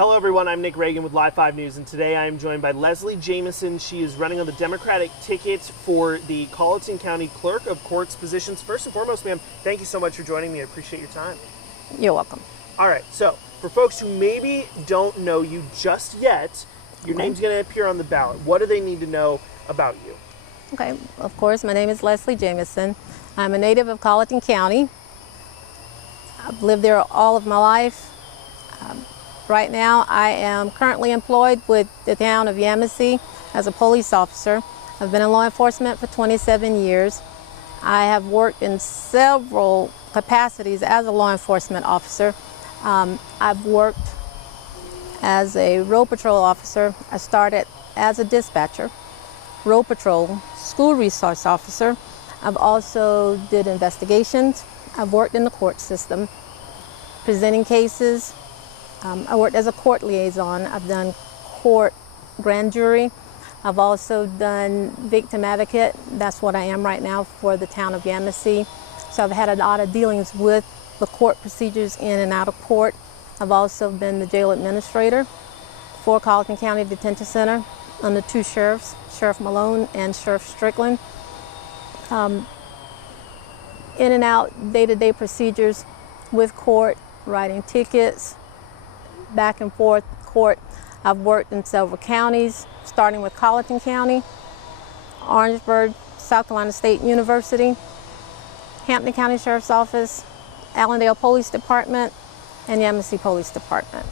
Hello everyone, I'm Nick Reagan with Live 5 News, and today I am joined by Lesley Jamison. She is running on the Democratic ticket for the Colleton County Clerk of Courts positions. First and foremost, ma'am, thank you so much for joining me. I appreciate your time. You're welcome. All right, so for folks who maybe don't know you just yet, your name's going to appear on the ballot. What do they need to know about you? Okay, of course, my name is Lesley Jamison. I'm a native of Colleton County. I've lived there all of my life. Right now, I am currently employed with the town of Jamison as a police officer. I've been in law enforcement for 27 years. I have worked in several capacities as a law enforcement officer. I've worked as a road patrol officer. I started as a dispatcher, road patrol, school resource officer. I've also did investigations. I've worked in the court system, presenting cases. I worked as a court liaison. I've done court grand jury. I've also done victim advocate. That's what I am right now for the town of Jamison. So I've had a lot of dealings with the court procedures in and out of court. I've also been the jail administrator for Colleton County Detention Center under two sheriffs, Sheriff Malone and Sheriff Strickland. In and out day-to-day procedures with court, writing tickets, back and forth court. I've worked in several counties, starting with Colleton County, Orangeburg, South Carolina State University, Hampton County Sheriff's Office, Allendale Police Department, and Jamison Police Department.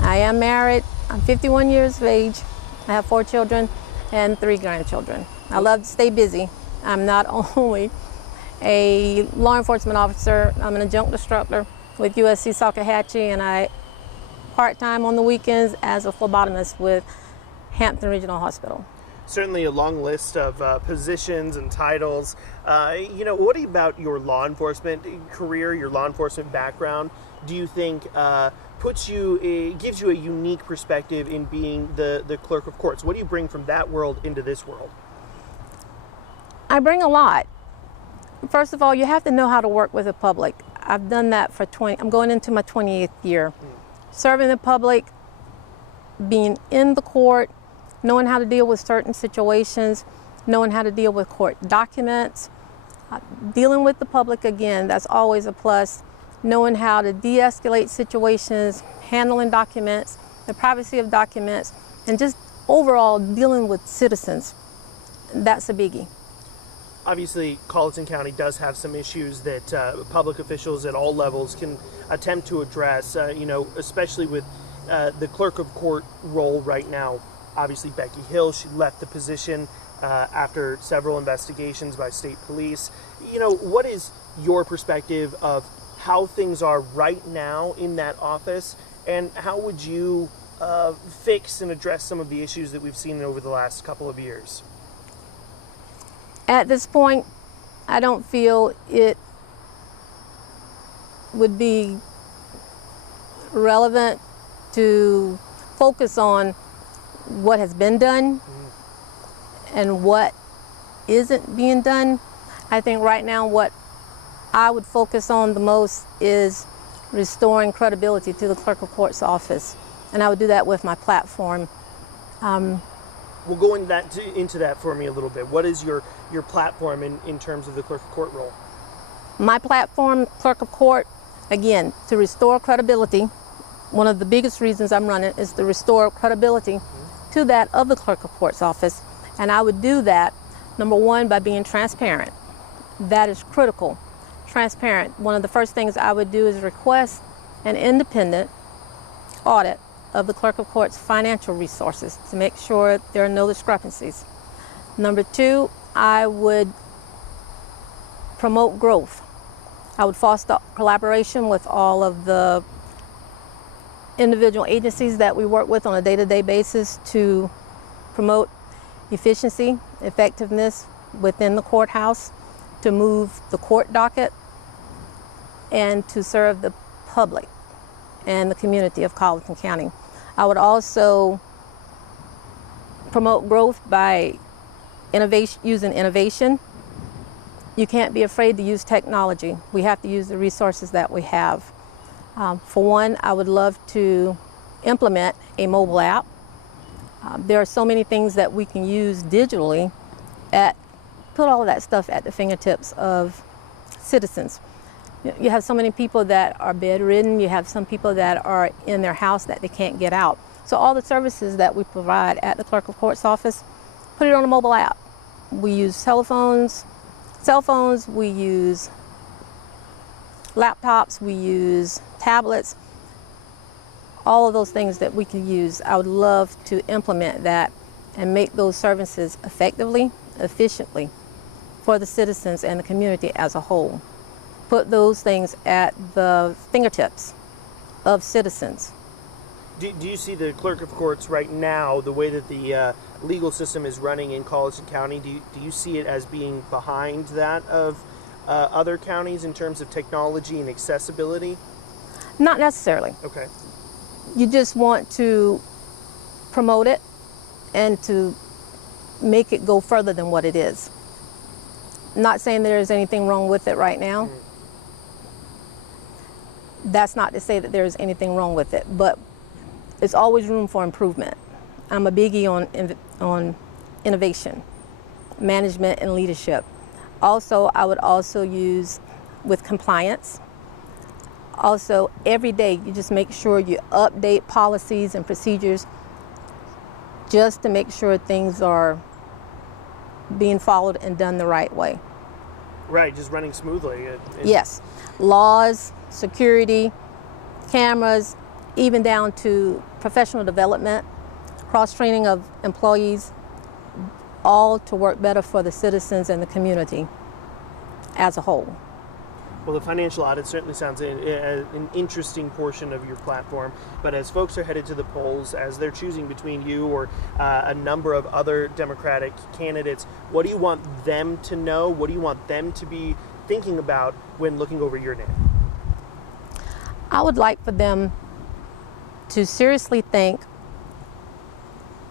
I am married. I'm 51 years of age. I have 4 children and 3 grandchildren. I love to stay busy. I'm not only a law enforcement officer, I'm an adjunct instructor with USC Salkehatchie, and I part-time on the weekends as a phlebotomist with Hampton Regional Hospital. Certainly a long list of positions and titles. What about your law enforcement career, your law enforcement background, do you think gives you a unique perspective in being the clerk of courts? What do you bring from that world into this world? I bring a lot. First of all, you have to know how to work with the public. I've done that for I'm going into my 28th year. Serving the public, being in the court, knowing how to deal with certain situations, knowing how to deal with court documents, dealing with the public again, that's always a plus. Knowing how to de-escalate situations, handling documents, the privacy of documents, and just overall dealing with citizens. That's a biggie. Obviously, Colleton County does have some issues that public officials at all levels can attempt to address, especially with the clerk of court role right now. Obviously, Becky Hill, she left the position after several investigations by state police. What is your perspective of how things are right now in that office, and how would you fix and address some of the issues that we've seen over the last couple of years? At this point, I don't feel it would be relevant to focus on what has been done and what isn't being done. I think right now what I would focus on the most is restoring credibility to the clerk of court's office, and I would do that with my platform. Well, go into that for me a little bit. What is your platform in terms of the clerk of court role? My platform, clerk of court, again, to restore credibility. One of the biggest reasons I'm running is to restore credibility to that of the clerk of court's office. And I would do that, number one, by being transparent. That is critical. Transparent. One of the first things I would do is request an independent audit of the clerk of court's financial resources to make sure there are no discrepancies. Number two, I would promote growth. I would foster collaboration with all of the individual agencies that we work with on a day-to-day basis to promote efficiency, effectiveness within the courthouse, to move the court docket, and to serve the public and the community of Colleton County. I would also promote growth by using innovation. You can't be afraid to use technology. We have to use the resources that we have. For one, I would love to implement a mobile app. There are so many things that we can use digitally put all of that stuff at the fingertips of citizens. You have so many people that are bedridden, you have some people that are in their house that they can't get out. So all the services that we provide at the Clerk of Court's office, put it on a mobile app. We use cell phones, we use laptops, we use tablets, all of those things that we can use. I would love to implement that and make those services effectively, efficiently for the citizens and the community as a whole. Put those things at the fingertips of citizens. Do you see the Clerk of Courts right now, the way that the legal system is running in Colleton County, do you see it as being behind that of other counties in terms of technology and accessibility? Not necessarily. Okay. You just want to promote it and to make it go further than what it is. Not saying there's anything wrong with it right now. That's not to say that there's anything wrong with it, but there's always room for improvement. I'm a biggie on innovation, management, and leadership. Also, I would also use with compliance. Also, every day you just make sure you update policies and procedures just to make sure things are being followed and done the right way. Right, just running smoothly. Yes, laws, security, cameras, even down to professional development, cross-training of employees, all to work better for the citizens and the community as a whole. Well, the financial audit certainly sounds an interesting portion of your platform, but as folks are headed to the polls, as they're choosing between you or a number of other Democratic candidates, what do you want them to know? What do you want them to be thinking about when looking over your name? I would like for them to seriously think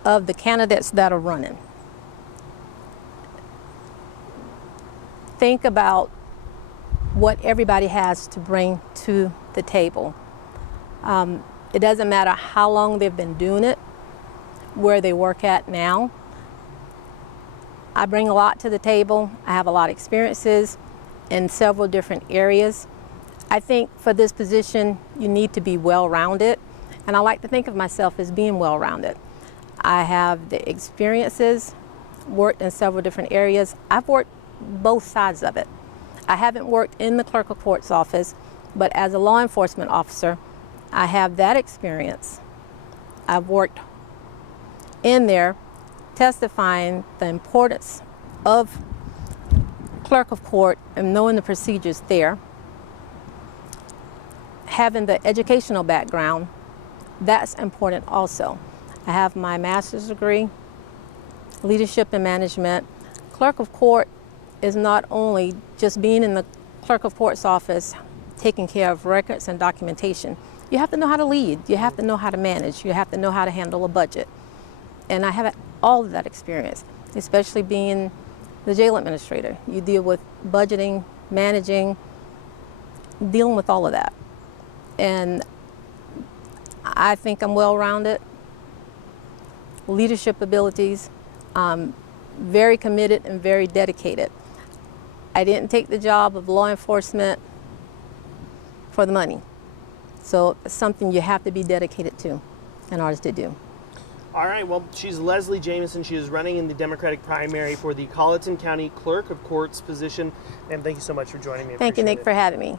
of the candidates that are running. Think about what everybody has to bring to the table. It doesn't matter how long they've been doing it, where they work at now. I bring a lot to the table. I have a lot of experiences in several different areas. I think for this position, you need to be well-rounded, and I like to think of myself as being well-rounded. I have the experiences, worked in several different areas. I've worked both sides of it. I haven't worked in the Clerk of Court's office, but as a law enforcement officer, I have that experience. I've worked in there testifying the importance of Clerk of Court and knowing the procedures there. Having the educational background, that's important also. I have my master's degree, leadership and management. Clerk of Court is not only just being in the Clerk of Court's office, taking care of records and documentation. You have to know how to lead, you have to know how to manage, you have to know how to handle a budget. And I have all of that experience, especially being the jail administrator. You deal with budgeting, managing, dealing with all of that. And I think I'm well-rounded, leadership abilities, very committed and very dedicated. I didn't take the job of law enforcement for the money. So it's something you have to be dedicated to in order to do. All right, well, she's Lesley Jamison. She is running in the Democratic primary for the Colleton County Clerk of Courts position. Ma'am, thank you so much for joining me. Thank you, Nick, for having me.